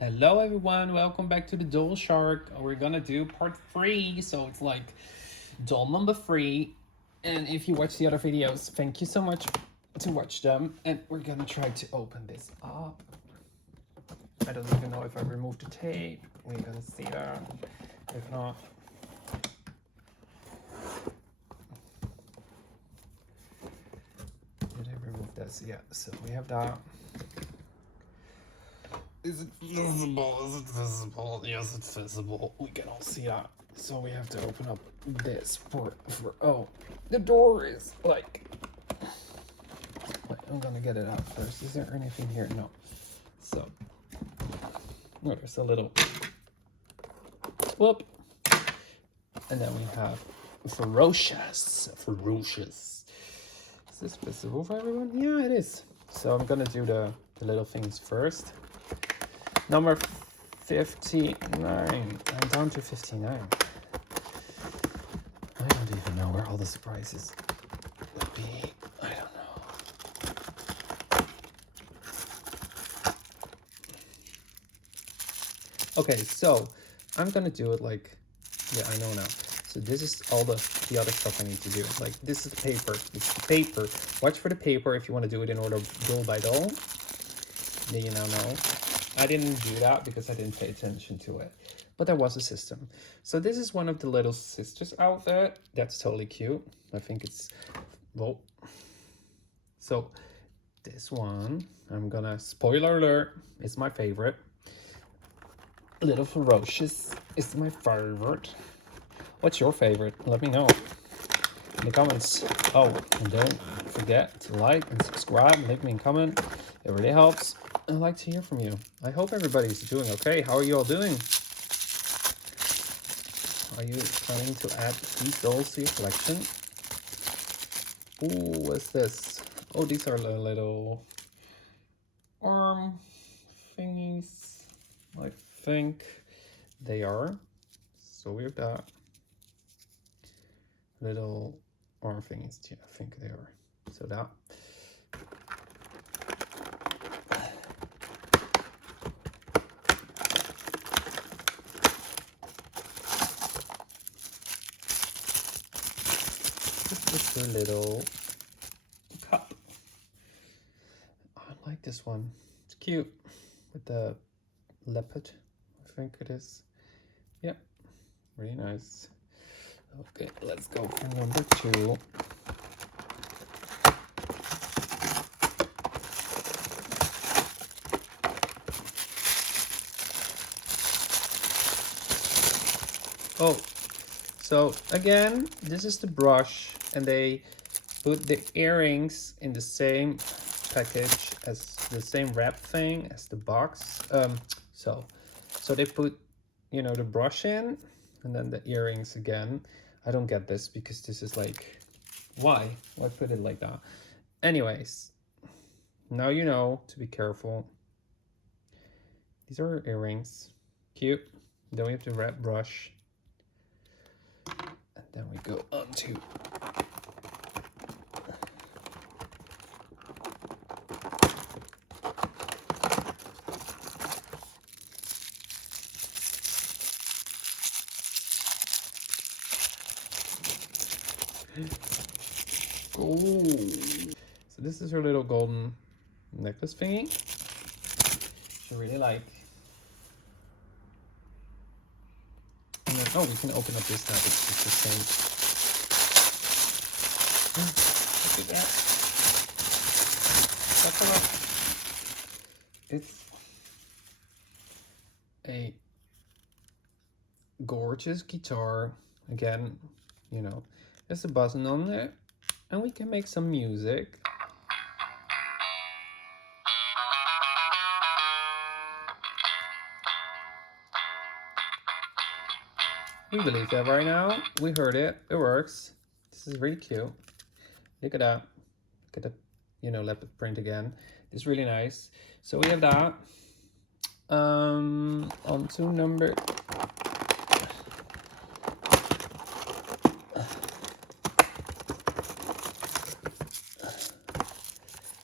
Hello everyone, welcome back to the TheDollShark. We're gonna do part 3, so it's like doll number 3. And if you watch the other videos, thank you so much to watch them. And we're gonna try to open this up. I don't even know if I removed the tape. We're gonna see that. If not, did I remove this? Yeah, so we have that. Is it visible? Is it visible? Yes, it's visible. We can all see that. So we have to open up this for oh, the door is like, wait, I'm gonna get it out first. Is there anything here? No. So, oh, there's a little whoop. And then we have Ferocious. Ferocious. Is this visible for everyone? Yeah, it is. So I'm gonna do the little things first. Number 59. I'm down to 59. I don't even know where all the surprises would be. I don't know. Okay, so I'm gonna do it like, yeah, I know now. So this is all the other stuff I need to do. Like, this is the paper. It's the paper. Watch for the paper if you want to do it in order doll by doll. Then you now know. I didn't do that because I didn't pay attention to it. But there was a system. So this is one of the little sisters outfit. That's totally cute. I think it's, well. So this one, I'm gonna, spoiler alert, is my favorite. Little Ferocious is my favorite. What's your favorite? Let me know in the comments. Oh, and don't forget to like and subscribe and leave me a comment. It really helps. I'd like to hear from you. I hope everybody's doing okay. How are you all doing? Are you planning to add these dolls to your collection? Ooh, what's this? Oh, these are the little arm thingies. I think they are. So we've got little arm thingies. Yeah, I think they are. So that. This is a little cup. I like this one. It's cute with the leopard, I think it is. Yep, really nice. Okay, let's go for number 2. Oh, so again, this is the brush, and they put the earrings in the same package as the same wrap thing as the box. So they put, you know, the brush in and then the earrings again. I don't get this because this is like, why put it like that? Anyways, now you know to be careful. These are earrings, cute. Then we have the wrap brush, and then we go on to so this is her little golden necklace thingy. She really like. And then, oh, we can open up this now. It's just the same. Look at that. It's a gorgeous guitar. Again, you know, there's a button on there, and we can make some music. We believe that right now. We heard it. It works. This is really cute. Look at that. Look at the, you know, leopard print again. It's really nice. So we have that. On to number.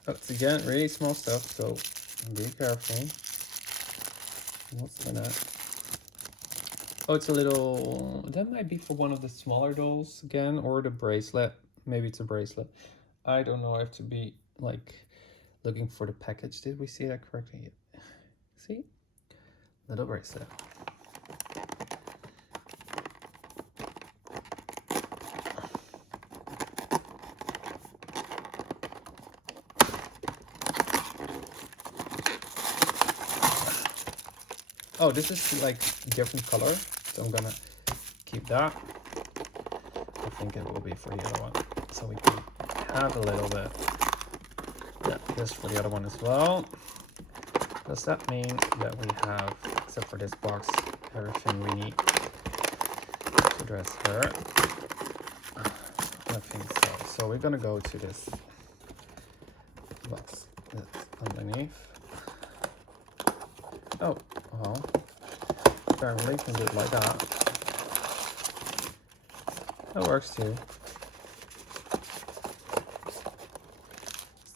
Oh, it's again really small stuff, so be careful. What's in it? Oh, it's a little, that might be for one of the smaller dolls again, or the bracelet. Maybe it's a bracelet. I don't know. I have to be like looking for the package. Did we see that correctly? See? Little bracelet. Oh, this is like a different color, so I'm gonna keep that. I think it will be for the other one, so we can have a little bit. Yeah, this for the other one as well. Does that mean that we have, except for this box, everything we need to dress her? I think so. So we're gonna go to this box that's underneath. Oh, well, apparently you can do it like that. That works too.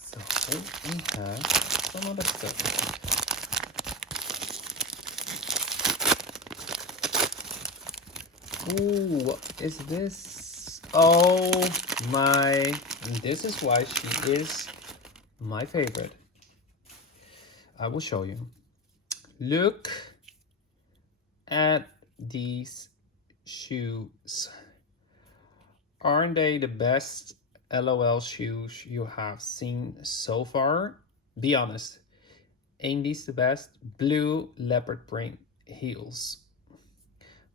So we have some other stuff. Ooh, what is this? Oh my, this is why she is my favorite. I will show you. Look at these shoes. Aren't they the best LOL shoes you have seen so far? Be honest. Ain't these the best? Blue leopard print heels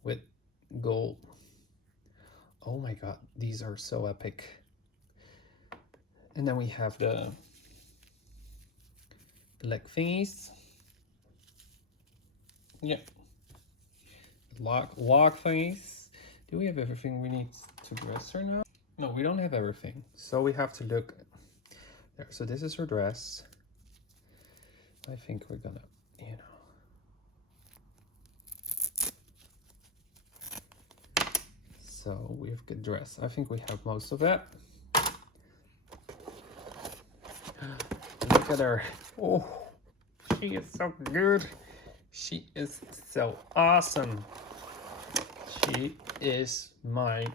with gold. Oh my god, these are so epic. And then we have the leg thingies. Yeah. Walk thingies. Do we have everything we need to dress her now? No, we don't have everything. So we have to look there. So this is her dress. I think we're gonna, you know. So we have good dress. I think we have most of it. Look at her. Oh, she is so good. She is so awesome. She is my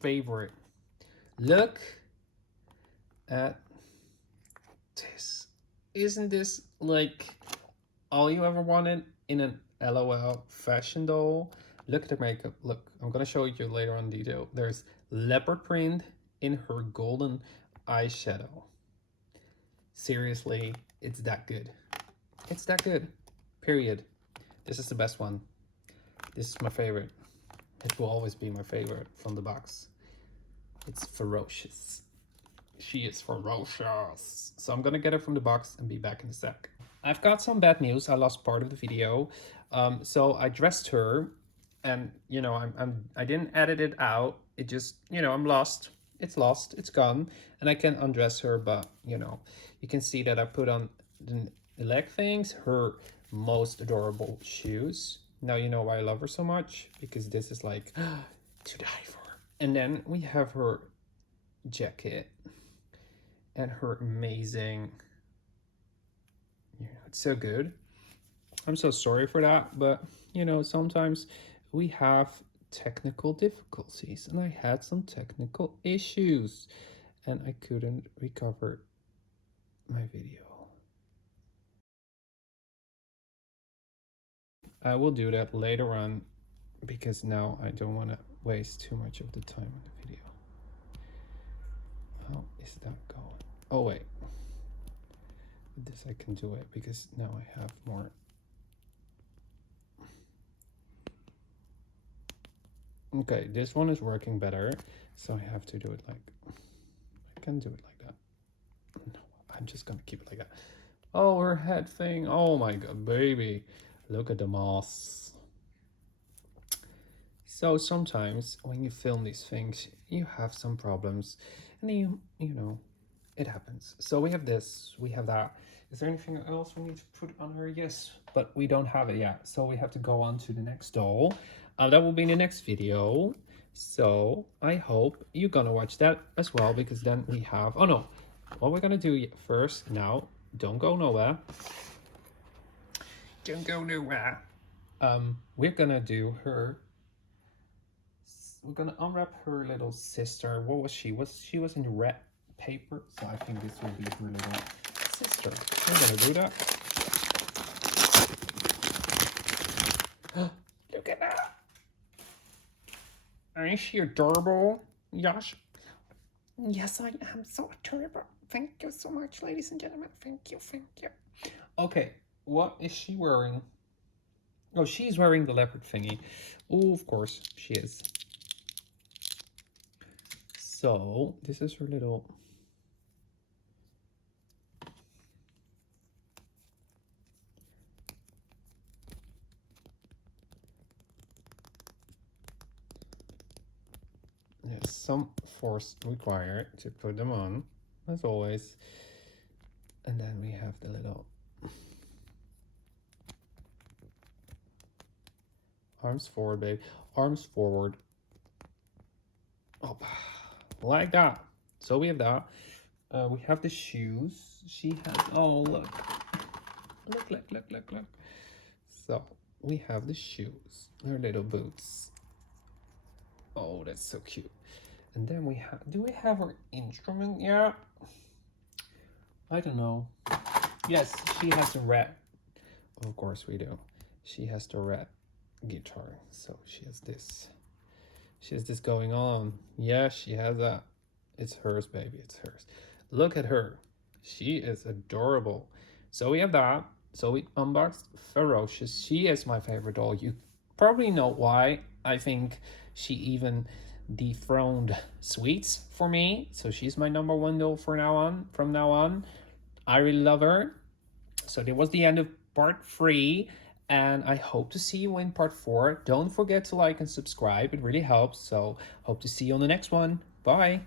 favorite. Look at this. Isn't this like all you ever wanted in an LOL fashion doll? Look at the makeup. Look, I'm gonna show you later on detail. There's leopard print in her golden eyeshadow. Seriously, it's that good. It's that good. Period. This is the best one. This is my favorite. It will always be my favorite from the box. It's Ferocious. She is ferocious. So I'm gonna get her from the box and be back in a sec. I've got some bad news. I lost part of the video. So I dressed her, and you know, I didn't edit it out. It just, you know, I'm lost. It's lost. It's gone, and I can undress her. But you know, you can see that I put on the leg things, her most adorable shoes. Now you know why I love her so much, because this is like to die for. And then we have her jacket and her amazing, you know, it's so good. I'm so sorry for that, but you know, sometimes we have technical difficulties, and I had some technical issues and I couldn't recover my video. I will do that later on, because now I don't want to waste too much of the time on the video. How is that going? Oh wait, with this I can do it because now I have more. Okay, this one is working better, so I have to do it like, I can do it like that. No, I'm just gonna keep it like that. Oh, her head thing. Oh my god, baby. Look at the moss. So sometimes when you film these things, you have some problems, and you know, it happens. So we have this, we have that. Is there anything else we need to put on her? Yes, but we don't have it yet. So we have to go on to the next doll. That will be in the next video. So I hope you're gonna watch that as well, because then we have, oh no, what we're gonna do first now, don't go nowhere. Don't go nowhere. We're gonna do her. We're gonna unwrap her little sister. What was she? She was in red paper, so I think this will be her little sister. We're gonna do that. Look at that! Ain't she adorable? Yes. Yes, I am so adorable. Thank you so much, ladies and gentlemen. Thank you, thank you. Okay, what is she wearing? Oh, she's wearing the leopard thingy. Oh, of course, she is. So, this is her little... There's some force required to put them on, as always. And then we have the little... Arms forward, babe. Arms forward. Oh, like that. So we have that. We have the shoes. She has... Oh, look. Look. So, we have the shoes. Her little boots. Oh, that's so cute. And then we have... Do we have her instrument? Yeah. I don't know. Yes, she has a red. Of course we do. She has the red guitar. So she has this. She has this going on. Yeah, she has that. It's hers, baby. It's hers. Look at her. She is adorable. So we have that. So we unboxed Ferocious. She is my favorite doll. You probably know why. I think she even dethroned Sweets for me. So she's my number one doll from now on. I really love her. So that was the end of part 3. And I hope to see you in part 4. Don't forget to like and subscribe. It really helps. So hope to see you on the next one. Bye.